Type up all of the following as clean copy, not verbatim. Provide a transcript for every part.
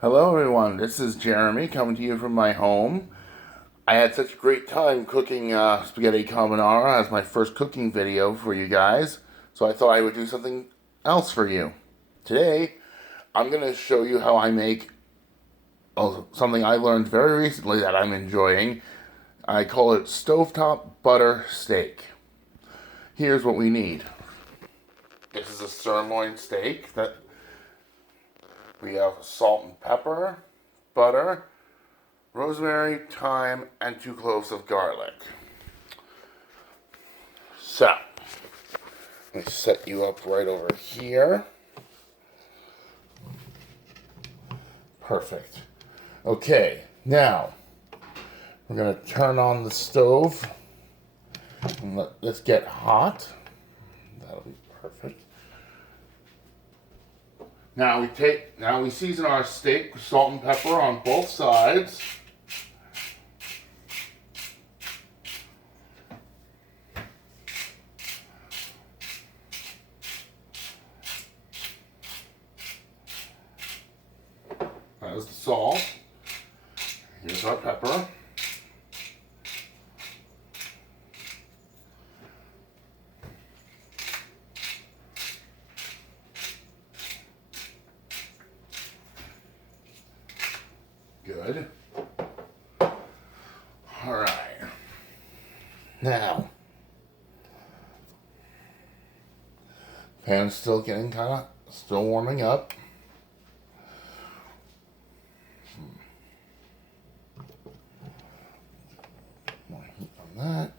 Hello everyone, this is Jeremy coming to you from my home. I had such a great time cooking spaghetti carbonara as my first cooking video for you guys, so I thought I would do something else for you. Today, I'm going to show you how I make something I learned very recently that I'm enjoying. I call it Stovetop Butter Steak. Here's what we need. This is a sirloin steak that we have salt and pepper, butter, rosemary, thyme, and 2 cloves of garlic. So, let me set you up right over here. Perfect. Okay, now we're going to turn on the stove and let this get hot. That'll be perfect. Now we season our steak with salt and pepper on both sides. There's the salt. Here's our pepper. Good. All right. Now, pan's still still warming up. More heat on that.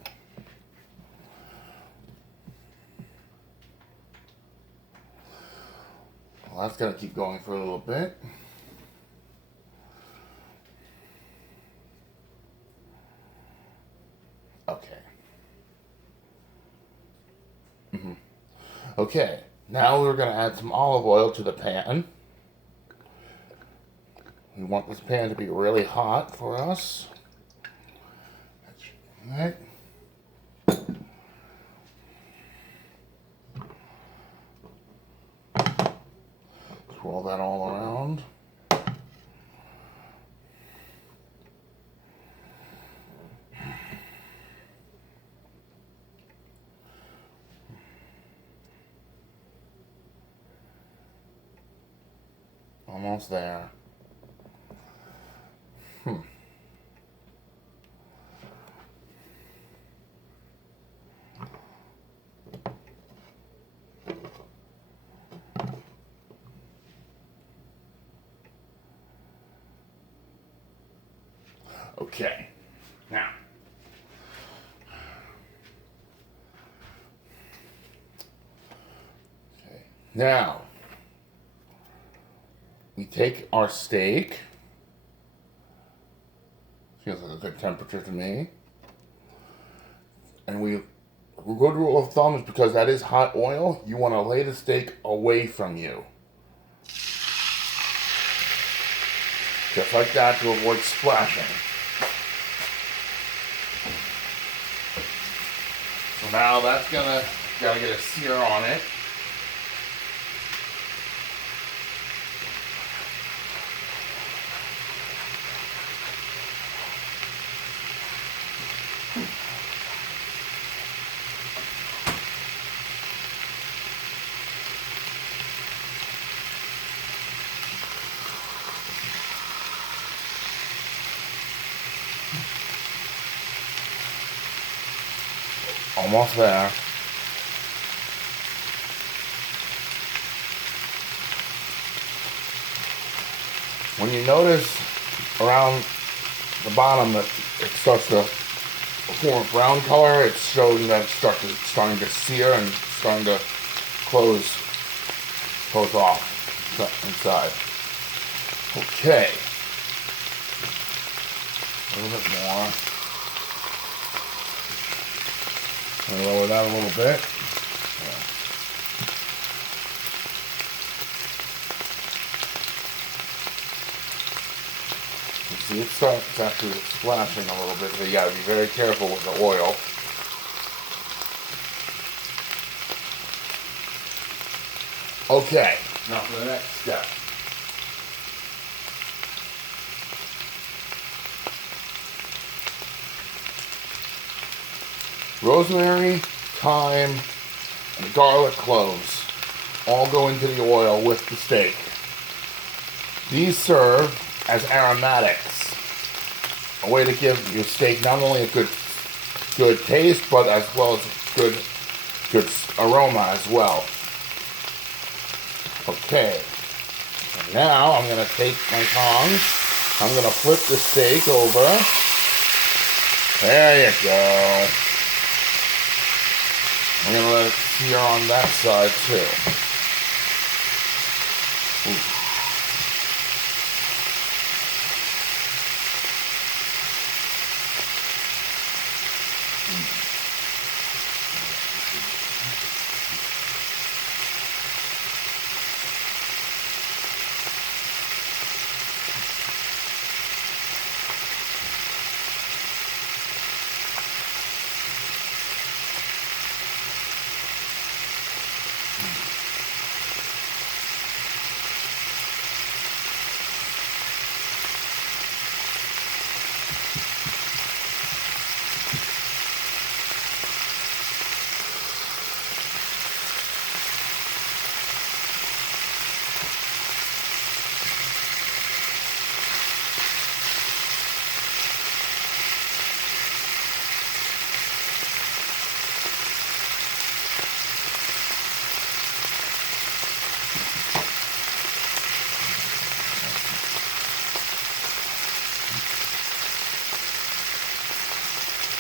Well, that's gonna keep going for a little bit. Okay. Okay, now we're going to add some olive oil to the pan. We want this pan to be really hot for us. Right. Swirl that all around. Almost there. Okay. Now. Okay. Now. We take our steak. Feels like a good temperature to me. And a good rule of thumb is because that is hot oil, you want to lay the steak away from you. Just like that to avoid splashing. So now that's gotta get a sear on it. Almost there. When you notice around the bottom that it starts to form a brown color, it's showing that it's starting to sear and starting to close off inside. Okay. A little bit more. And lower that a little bit. Yeah. You see, it starts actually splashing a little bit, so you gotta be very careful with the oil. Okay, now for the next step. rosemary, thyme, and garlic cloves all go into the oil with the steak. These serve as aromatics, a way to give your steak not only a good taste, but as well as good aroma as well. Okay, so now I'm going to take my tongs, I'm going to flip the steak over. There you go. I'm going to let it sear on that side too. Ooh.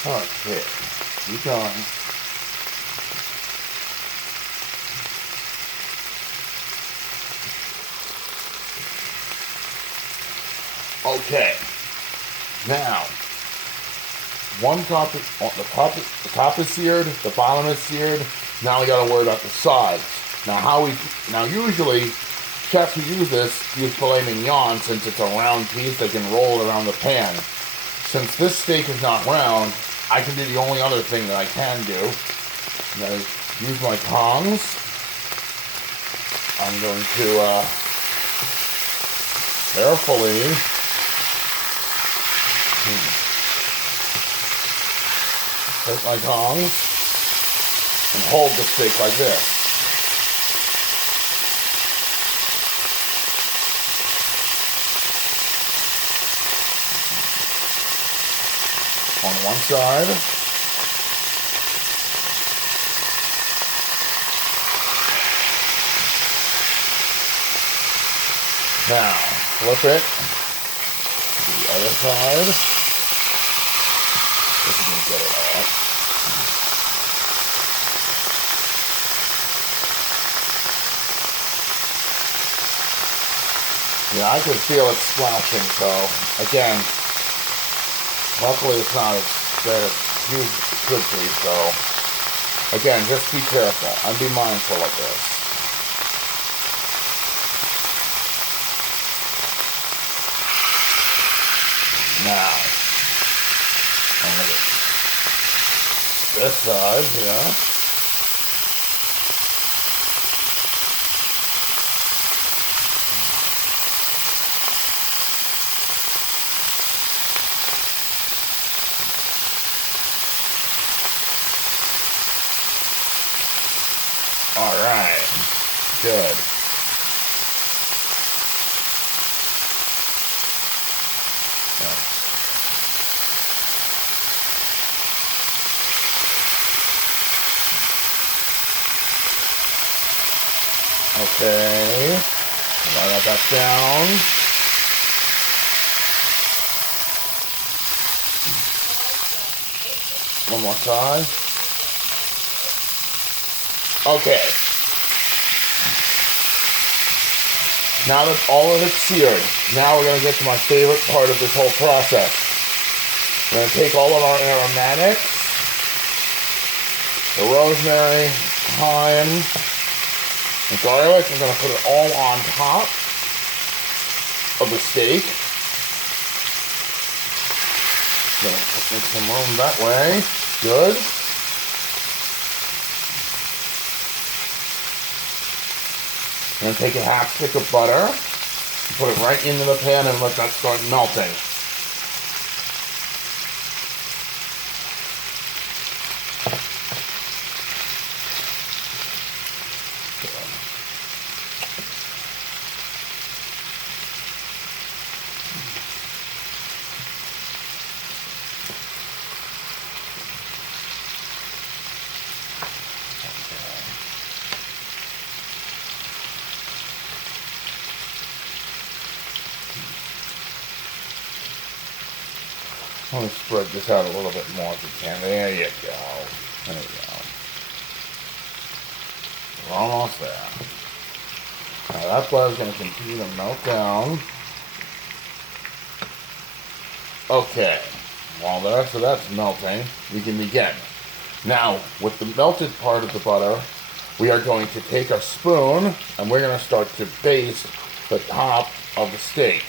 Okay, keep going. Okay, now the top is seared, the bottom is seared. Now we got to worry about the sides. Now usually chefs who use this use filet mignon since it's a round piece. They can roll it around the pan. Since this steak is not round, I can do the only other thing that I can do. I'm going to use my tongs. I'm going to carefully take my tongs and hold the steak like this. On one side. Now, flip it to the other side. If you can get it out. Yeah, I can feel it splashing, so again, luckily it's not as bad as it could be, so again, just be careful and be mindful of this. Now, I'm going to get this side here. All right, good. Okay, I got that down. One more side. Okay. Now that all of it's seared, now we're going to get to my favorite part of this whole process. We're going to take all of our aromatics, the rosemary, thyme, and garlic. I'm going to put it all on top of the steak. Going to make some room that way. Good. I'm going to take a half stick of butter, put it right into the pan and let that start melting. Let me spread this out a little bit more if you can. There you go. There you go. We're almost there. Now that butter's going to continue to melt down. Okay. While the rest of that's melting, we can begin. Now, with the melted part of the butter, we are going to take our spoon and we're going to start to baste the top of the steak.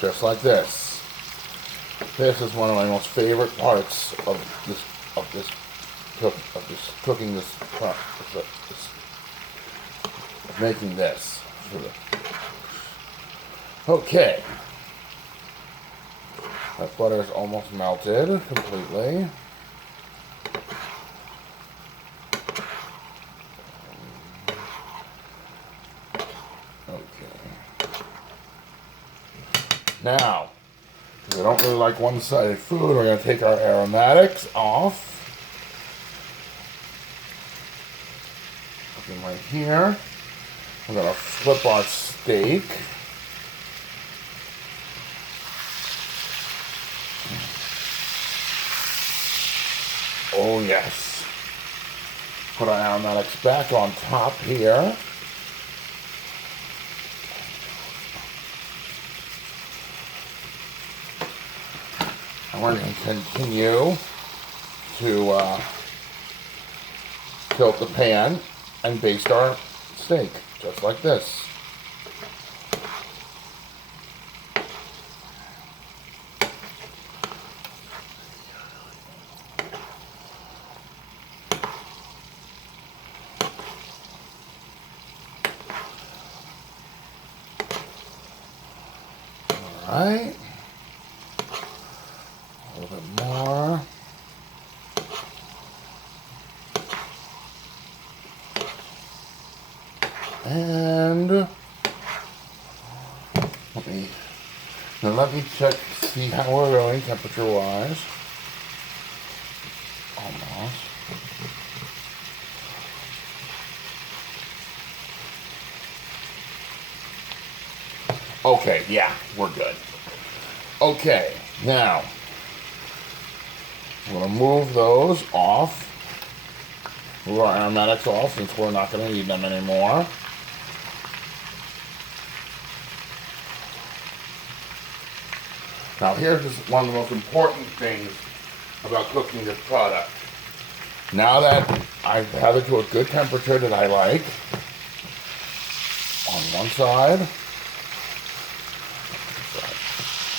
Just like this. This is one of my most favorite parts of making this. Okay. That butter is almost melted completely. Now, because I don't really like one-sided food, we're going to take our aromatics off. Put them right here. We're going to flip our steak. Oh yes. Put our aromatics back on top here. And we're going to continue to tilt the pan and baste our steak, just like this. All right. A little bit more. And let me check, see how we're going temperature-wise. Almost. Okay, yeah, we're good. Okay, now I'm going to move those off. Move our aromatics off since we're not going to need them anymore. Now here's just one of the most important things about cooking this product. Now that I've had it to a good temperature that I like, on one side,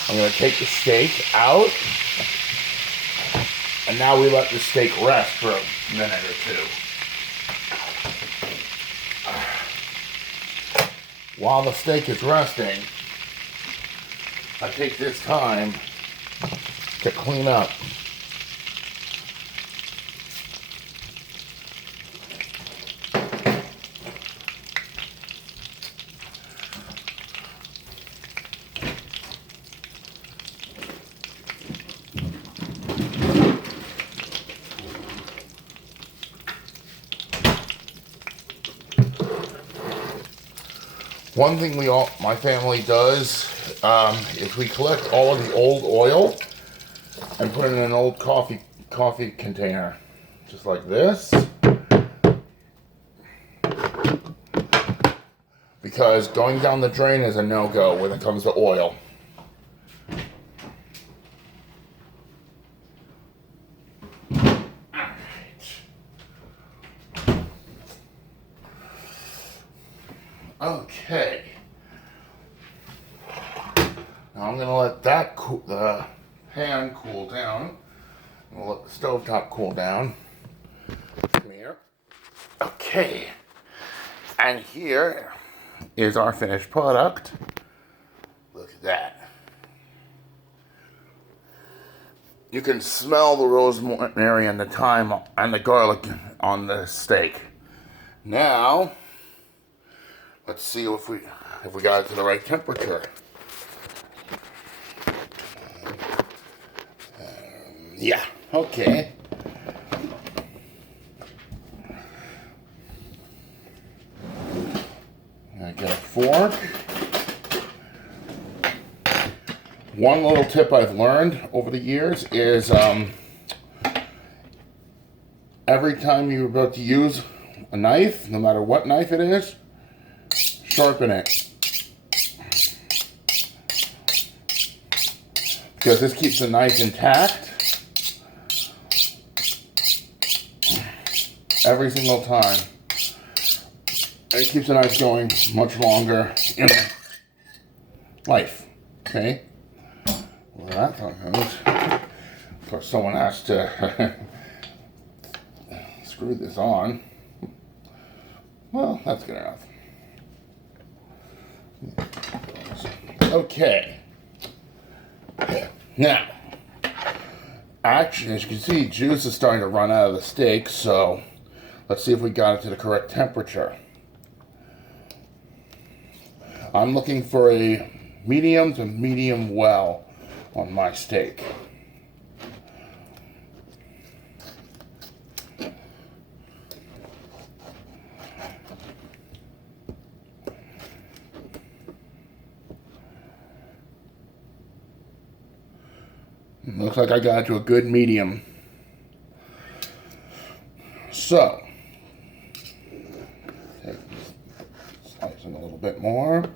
I'm going to take the steak out, and now we let the steak rest for a minute or two. While the steak is resting, I take this time to clean up. One thing my family does is we collect all of the old oil and put it in an old coffee container, just like this. Because going down the drain is a no-go when it comes to oil. Okay. Now I'm going to let that the pan cool down. We'll let the stovetop cool down. Come here. Okay. And here is our finished product. Look at that. You can smell the rosemary and the thyme and the garlic on the steak. Now, let's see if we got it to the right temperature. Yeah, okay. work. One little tip I've learned over the years is every time you're about to use a knife, no matter what knife it is, sharpen it. Because this keeps the knife intact every single time. It keeps the knife going much longer in life. Okay? Well, that's how it goes. Of course, someone has to screw this on. Well, that's good enough. Okay. Now, actually, as you can see, juice is starting to run out of the steak, so let's see if we got it to the correct temperature. I'm looking for a medium to medium well on my steak. Looks like I got it to a good medium. So, slicing a little bit more.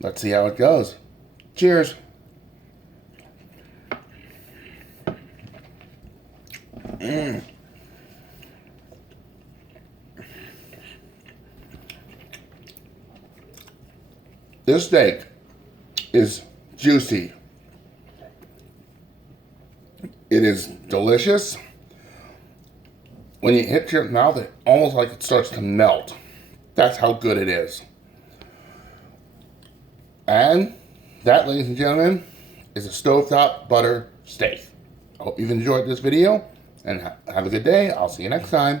Let's see how it goes. Cheers. This steak is juicy. It is delicious. When you hit your mouth, it almost like it starts to melt. That's how good it is. And that, ladies and gentlemen, is a Stovetop Butter Steak. I hope you've enjoyed this video, and have a good day. I'll see you next time.